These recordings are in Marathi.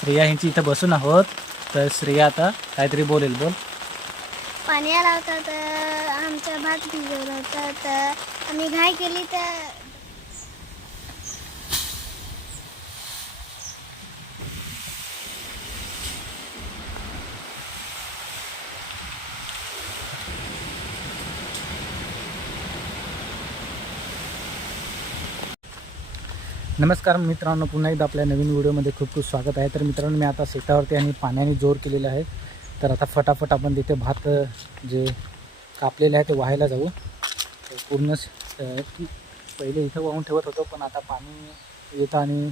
श्रेया ह्यांची इथं बसून आहोत. तर श्रेया आता काहीतरी बोलेल बोल. पाणी आला होता तर आमचा भात भिजवला होता. तर आम्ही घाय केली तर नमस्कार मित्रांनो पुन्हा एकदा आपल्या नवीन व्हिडिओमध्ये खूप खूप स्वागत आहे. तर मित्रांनो मी आता शेतावरती आणि पाण्याने जोर केलेला आहे. तर आता फटाफट आपण तिथे भात जे कापलेलं आहे ते वाहायला जाऊ. तर पूर्ण पहिले इथं वाहून ठेवत होतो पण आता पाणी येतं आणि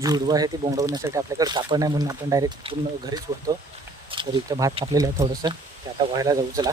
जी उडवं आहे ती बोंडवण्यासाठी आपल्याकडे कापड नाही म्हणून आपण डायरेक्ट पूर्ण घरीच होतो तर इथं भात कापलेलं आहे थोडंसं. ते आता व्हायला जाऊ चला.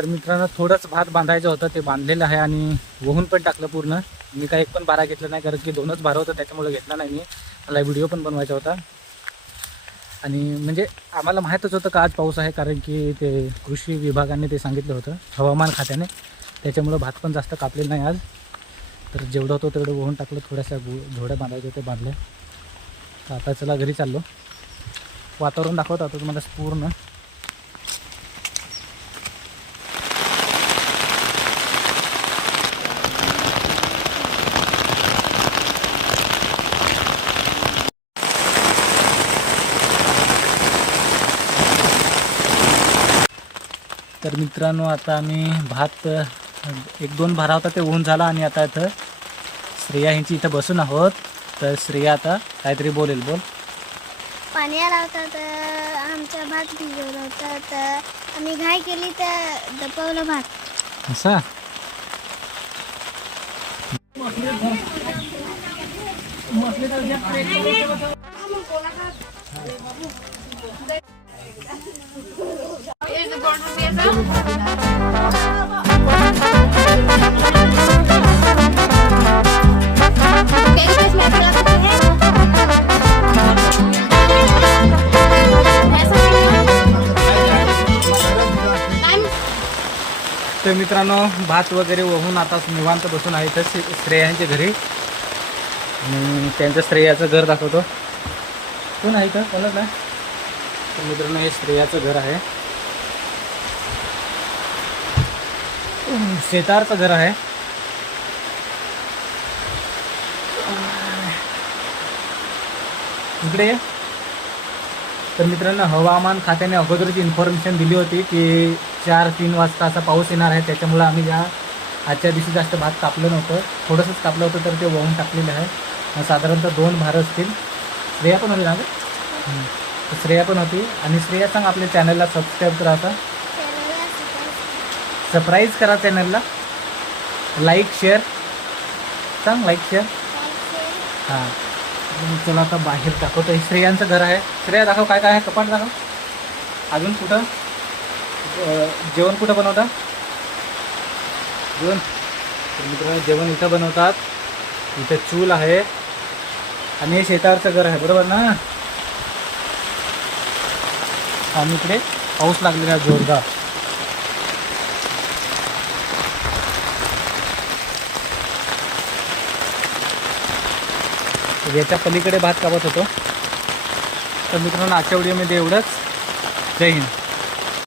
तर मित्रांनो थोडंच भात बांधायचं होतं ते बांधलेलं आहे आणि वहून पण टाकलं पूर्ण. मी काही एक पण बारा घेतला नाही कारण की दोनच बारा होतं त्याच्यामुळे घेतला नाही मी. मला व्हिडिओ पण बनवायचा होता. आणि म्हणजे आम्हाला माहीतच होतं का आज पाऊस आहे कारण की ते कृषी विभागाने ते सांगितलं होतं हवामान खात्याने. त्याच्यामुळं भात पण जास्त कापलेलं नाही आज. तर जेवढं होतं तेवढं वहून टाकलं थोड्याशा गु झोड्या बांधायच्या होत्या बांधल्या. तर आता चला घरी चाललो. वातावरण दाखवत आता तुम्हाला पूर्ण. तर मित्रांनो आता आम्ही भात एक दोन भरा होता ते होऊन झाला आणि आता इथं श्रेया ह्यांची इथं बसून आहोत. तर श्रेया आता काहीतरी बोलेल बोल. पाणी आला होता तर आमचा भात भिजवला होता तर आम्ही घाई केली तर दपवलं भात. असा? तर मित्रांनो भात वगैरे वाहून आता निवांत बसून आहे तर श्रे- श्रेयांच्या घरी. आणि त्यांचं श्रेयाचं घर दाखवतो. कोण आहे का कळलं ना तर मित्रांनो हे श्रेयाचं घर आहे. शेतारचं घर आहे. इकडे. तर मित्रांनो हवामान खात्याने अगोदरच इन्फॉर्मेशन दिली होती की चार तीन वाजता असा पाऊस येणार आहे. त्याच्यामुळं आम्ही या आजच्या दिवशी जास्त भात कापलं नव्हतं. थोडंसंच कापलं होतं तर ते वाहून टाकलेलं आहे. साधारणतः दोन भार असतील. श्रेया पण होती ना. तर श्रेया पण होती. आणि श्रेया सांग आपल्या चॅनलला सबस्क्राईब करा आता. सरप्राईज करा चॅनलला लाईक शेअर सांग लाईक शेअर हां. तर चला आता बाहेर दाखवतो. हे श्रेयांचं घर आहे. श्रेया दाखव काय काय आहे? कपाट दाखव. अजून कुठं? जेवण कुठं बनवता? जेवण. तर मित्रांनो जेवण इथं बनवतात. इथं चूल आहे. आणि हे शेतावरचं घर आहे. बरोबर ना? आणि इकडे पाऊस लागलेला जोरदार. तर याच्या पलीकडे भात कापत होतो. तर मित्रांनो आजच्या व्हिडिओमध्ये एवढंच. जय हिंद.